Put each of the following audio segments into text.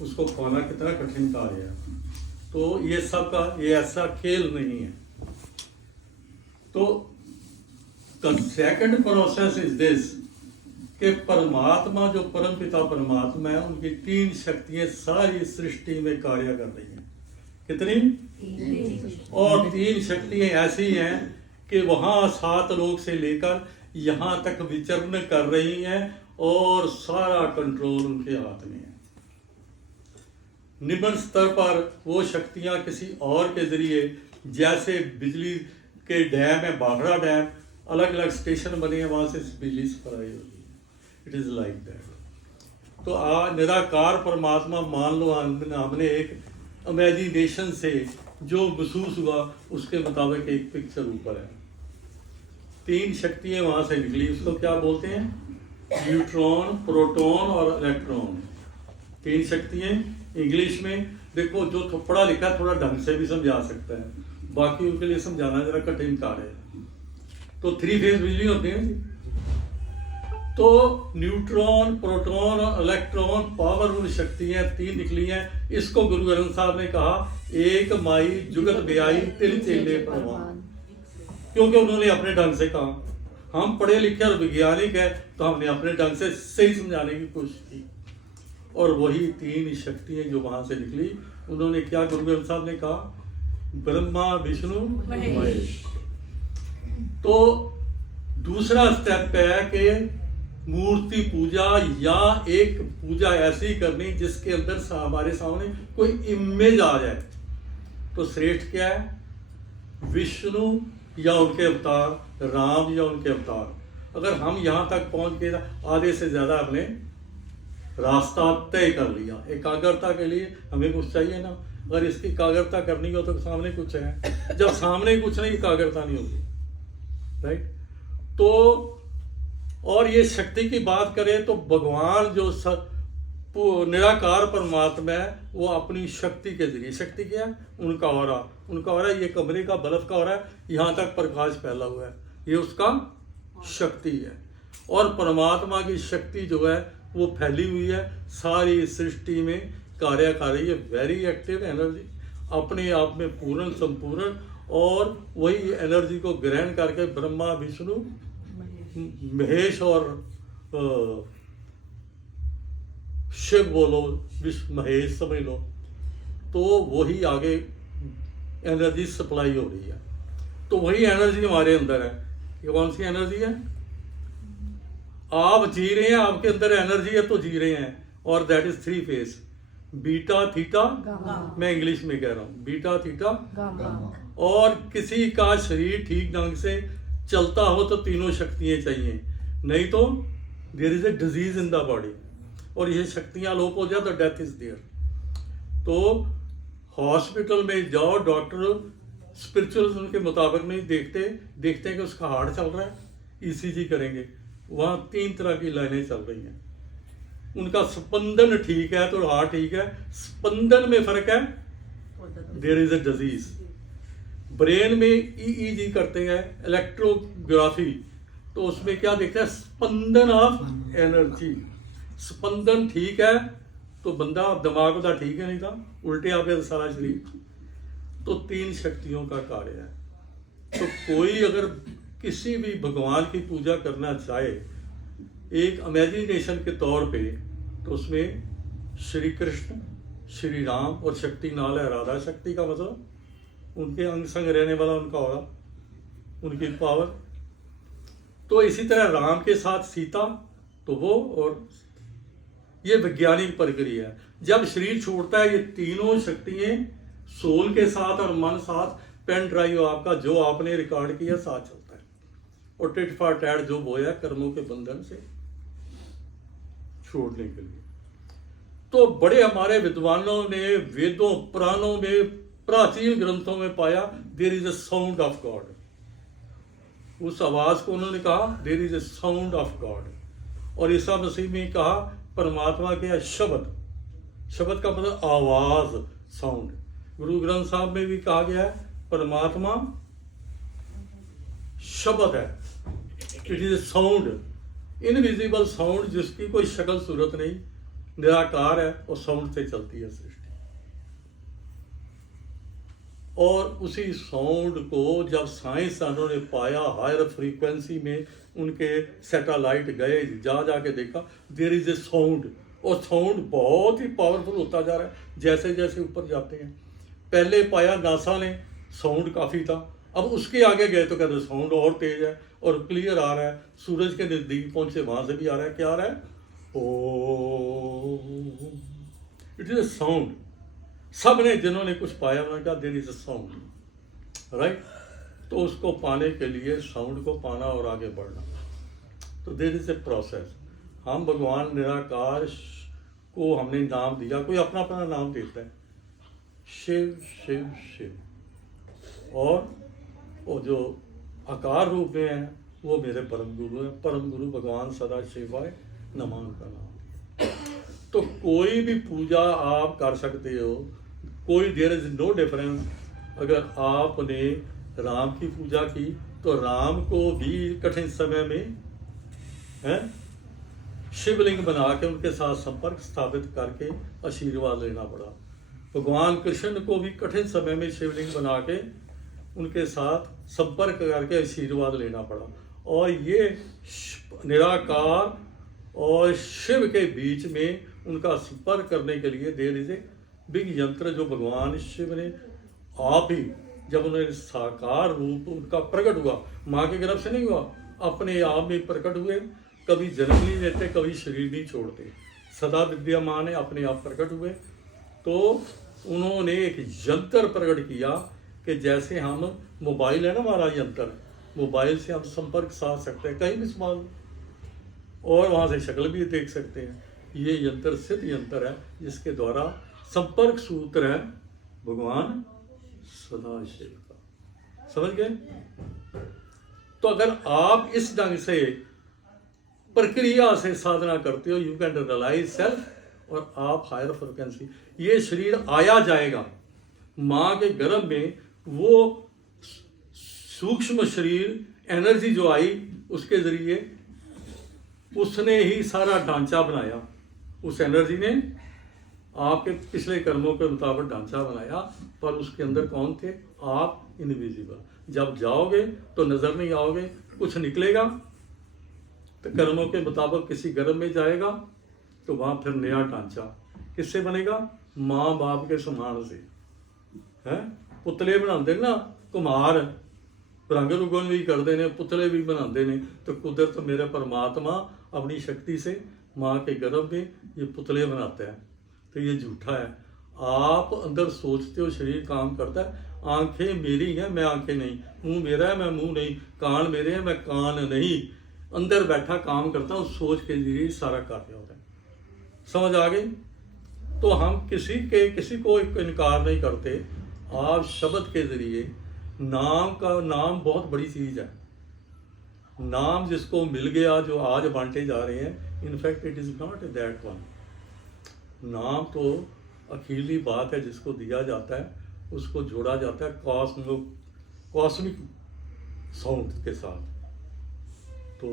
उसको पाना कितना कठिन कार्य है। तो ये सब का ये ऐसा खेल नहीं है। तो सेकंड प्रोसेस इज दिस कि परमात्मा जो परम पिता परमात्मा है, उनकी तीन शक्तियां सारी सृष्टि में कार्य कर रही हैं। कितनी? और तीन शक्तियां ऐसी हैं कि वहां 7 लोक से लेकर यहां तक विचरण कर रही हैं और सारा कंट्रोल उनके हाथ में है। निम्न स्तर पर वो शक्तियां किसी और के जरिए, जैसे बिजली के डैम है, बाघड़ा डैम, अलग अलग स्टेशन बने हैं, वहां से बिजली सप्लाई होती है। It is like that. तो निराकार परमात्मा मान लो हमने एक इमेजिनेशन से जो महसूस हुआ उसके मुताबिक एक पिक्चर ऊपर है। तीन शक्तियां वहां से निकली, उसको क्या बोलते हैं? न्यूट्रॉन, प्रोटॉन और इलेक्ट्रॉन। तीन शक्तियां। इंग्लिश में देखो, जो पढ़ा लिखा थोड़ा ढंग से भी समझा सकता है, बाकी उनके लिए समझाना जरा कठिन कार्य है। तो 3 फेज बिजली होती है जी। तो न्यूट्रॉन, प्रोटॉन और इलेक्ट्रॉन पावरफुल शक्तियां तीन निकली हैं। इसको गुरु ग्रंथ साहब ने कहा, एक माई जुगत ब्याई तिल चेले परवान। क्योंकि उन्होंने अपने ढंग से कहा। हम पढ़े लिखे और वैज्ञानिक है, तो हमने अपने ढंग से सही समझाने की कोशिश की। और वही तीन शक्तियां जो वहां से निकली, उन्होंने क्या गुरु ग्रंथ साहब ने कहा? ब्रह्मा विष्णु महेश। तो दूसरा स्टेप है कि मूर्ति पूजा, या एक पूजा ऐसी करनी जिसके अंदर हमारे सामने कोई इमेज आ जाए। तो श्रेष्ठ क्या है? विष्णु या उनके अवतार, राम या उनके अवतार। अगर हम यहाँ तक पहुंच के आधे से ज्यादा अपने रास्ता तय कर लिया। एकाग्रता के लिए हमें कुछ चाहिए ना। अगर इसकी एकाग्रता करनी हो तो सामने कुछ है, जब सामने कुछ नहीं, एकाग्रता नहीं होगी। राइट? तो और ये शक्ति की बात करें तो भगवान जो निराकार परमात्मा है, वो अपनी शक्ति के जरिए, शक्ति क्या है? उनका ऑरा, ये कमरे का बल्ब का ऑरा है, यहाँ तक प्रकाश फैला हुआ है, ये उसका शक्ति है। और परमात्मा की शक्ति जो है वो फैली हुई है, सारी सृष्टि में कार्य कर रही है। वेरी एक्टिव एनर्जी, अपने आप में पूर्ण संपूर्ण। और वही एनर्जी को ग्रहण करके ब्रह्मा विष्णु महेश और शिव बोलो, विष्णु महेश समझ लो, तो वही आगे एनर्जी सप्लाई हो रही है। तो वही एनर्जी हमारे अंदर है। ये कौन सी एनर्जी है? आप जी रहे हैं, आपके अंदर एनर्जी है तो जी रहे हैं। और that is 3 phase, beta theta, मैं इंग्लिश में कह रहा हूं, बीटा थीटा गामा। और किसी का शरीर ठीक ढंग से चलता हो तो तीनों शक्तियां चाहिए, नहीं तो there is a disease in the body. और ये शक्तियां लोप हो जाए तो डेथ इज देयर। तो हॉस्पिटल में जाओ, डॉक्टर स्पिरिचुअल उनके मुताबिक नहीं देखते हैं कि उसका हार्ट चल रहा है, ईसीजी करेंगे, वहां 3 तरह की लाइनें चल रही हैं। उनका स्पंदन ठीक है तो हार्ट ठीक है, स्पंदन में फर्क है, there is a disease. Brain में ईईजी करते हैं, इलेक्ट्रोग्राफी, तो उसमें क्या देखते हैं? स्पंदन ऑफ एनर्जी। स्पंदन ठीक है तो बंदा, दिमाग का ठीक है, नहीं था उल्टे आ गया सारा शरीर। तो 3 शक्तियों का कार्य है। तो कोई अगर किसी भी भगवान की पूजा करना चाहे एक इमेजिनेशन के तौर पे, तो उसमें श्री कृष्ण, श्री राम और शक्ति नाल है। राधा शक्ति का मतलब उनके अंग संग रहने वाला उनका ऑरा, उनकी पावर। तो इसी तरह राम के साथ सीता, तो वो, और ये वैज्ञानिक प्रक्रिया है। जब शरीर छोड़ता है, ये तीनों शक्तियां सोल के साथ और मन साथ, पेन ड्राइव आपका जो आपने रिकॉर्ड किया साथ चलता है। और टिट फॉर टैट जो बोया कर्मों के बंधन से छोड़ने के लिए। तो बड़े हमारे विद्वानों ने वेदों पुराणों में, प्राचीन ग्रंथों में पाया, there is a sound of God. उस आवाज को उन्होंने कहा there is a sound of God. और ईसा मसीह में कहा परमात्मा के शब्द, शब्द का मतलब आवाज, साउंड। गुरु ग्रंथ साहब में भी कहा गया है परमात्मा शब्द है, it is sound, invisible sound, जिसकी कोई शक्ल सूरत नहीं, निराकार है और साउंड से चलती है सृष्टि। और उसी साउंड को जब साइंसदानों ने पाया, हायर फ्रीक्वेंसी में उनके सैटेलाइट गए, जा जाके देखा देयर इज ए साउंड, और साउंड बहुत ही पावरफुल होता जा रहा है जैसे जैसे ऊपर जाते हैं। पहले पाया नासा ने साउंड काफ़ी था, अब उसके आगे गए तो कहते साउंड और तेज है और क्लियर आ रहा है, सूरज के नज़दीक पहुंचे वहां से भी आ रहा है। क्या आ रहा है? Oh, it is a sound. सब ने जिन्होंने कुछ पाया उन्होंने कहा there is a sound, right. तो उसको पाने के लिए साउंड को पाना और आगे बढ़ना, तो देयर इज ए प्रोसेस। हम भगवान निराकार को हमने नाम दिया, कोई अपना अपना नाम देता है, शिव शिव शिव, और वो जो आकार रूप में है वो मेरे परम गुरु है, परम गुरु भगवान सदा शिवाय नमः उनका नाम। तो कोई भी पूजा आप कर सकते हो, कोई देयर इज नो डिफरेंस। अगर आपने राम की पूजा की तो राम को भी कठिन समय में है शिवलिंग बना के उनके साथ संपर्क स्थापित करके आशीर्वाद लेना पड़ा। भगवान कृष्ण को भी कठिन समय में शिवलिंग बना के उनके साथ संपर्क करके आशीर्वाद लेना पड़ा। और ये निराकार और शिव के बीच में उनका संपर्क करने के लिए देयर इज ए बिग यंत्र, जो भगवान शिव ने आप ही जब उन्हें साकार रूप उनका प्रकट हुआ, माँ के गर्भ से नहीं हुआ, अपने आप में प्रकट हुए, कभी जन्म नहीं लेते, कभी शरीर नहीं छोड़ते, सदा विद्यमान है, अपने आप प्रकट हुए। तो उन्होंने एक यंत्र प्रकट किया कि जैसे हम मोबाइल है ना, हमारा यंत्र, मोबाइल से हम संपर्क साध सकते हैं कहीं भी संभाल, और वहाँ से शक्ल भी देख सकते हैं। ये यंत्र सिद्ध यंत्र है जिसके द्वारा संपर्क सूत्र है भगवान सदाशिव का। समझ गए? तो अगर आप इस ढंग से प्रक्रिया से साधना करते हो, यू कैन रियलाइज सेल्फ, और आप हायर फ्रिक्वेंसी, ये शरीर आया जाएगा माँ के गर्भ में, वो सूक्ष्म शरीर एनर्जी जो आई उसके जरिए उसने ही सारा ढांचा बनाया, उस एनर्जी ने आपके पिछले कर्मों के मुताबिक ढांचा बनाया, पर उसके अंदर कौन थे? आप इनविजिबल। जब जाओगे तो नजर नहीं आओगे, कुछ निकलेगा तो कर्मों के मुताबिक किसी गर्भ में जाएगा, तो वहां फिर नया ढांचा किससे बनेगा? माँ बाप के समान से है। पुतले बनाते ना कुम्हार, रंग रुगन भी करते हैं, पुतले भी बनाते हैं, तो कुदरत मेरे परमात्मा अपनी शक्ति से माँ के गर्भ में ये पुतले बनाता है। तो ये झूठा है। आप अंदर सोचते हो शरीर काम करता है, आंखें मेरी हैं, मैं आंखें नहीं, मुंह मेरा है, मैं मुंह नहीं, कान मेरे हैं, मैं कान नहीं, अंदर बैठा काम करता हूँ, सोच के जरिए सारा कार्य होता है। समझ आ गई? तो हम किसी को इनकार नहीं करते। आप शब्द के जरिए नाम बहुत बड़ी चीज है। नाम जिसको मिल गया, जो आज बांटे जा रहे हैं, in fact it is not that one. नाम तो अखीली बात है जिसको दिया जाता है, उसको जोड़ा जाता है कॉस्मिक साउंड के साथ। तो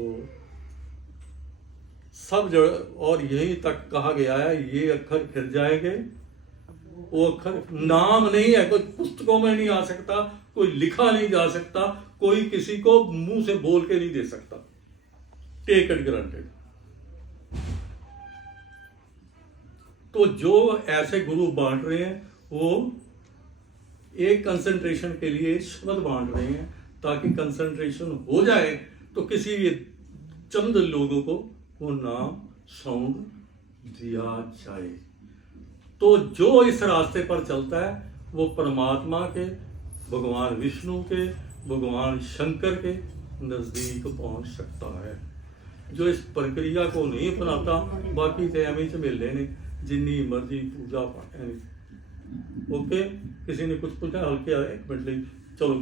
सब जड़, और यही तक कहा गया है ये अक्षर खिल जाएंगे, वो अक्षर नाम नहीं है, कोई पुस्तकों में नहीं आ सकता, कोई लिखा नहीं जा सकता, कोई किसी को मुंह से बोल के नहीं दे सकता। Take it granted. तो जो ऐसे गुरु बांट रहे हैं वो एक कंसंट्रेशन के लिए शब्द बांट रहे हैं, ताकि कंसंट्रेशन हो जाए तो किसी चंद लोगों को वो नाम साउंड दिया जाए। तो जो इस रास्ते पर चलता है वो परमात्मा के, भगवान विष्णु के, भगवान शंकर के नजदीक पहुंच सकता है। जो इस प्रक्रिया को नहीं अपनाता, बाकी तो एवं झमेले ने, जिन्नी मर्जी पूजा पाठ। ओके, किसी ने कुछ पूछा? हल्के 1 मिनट ਲਈ चलो।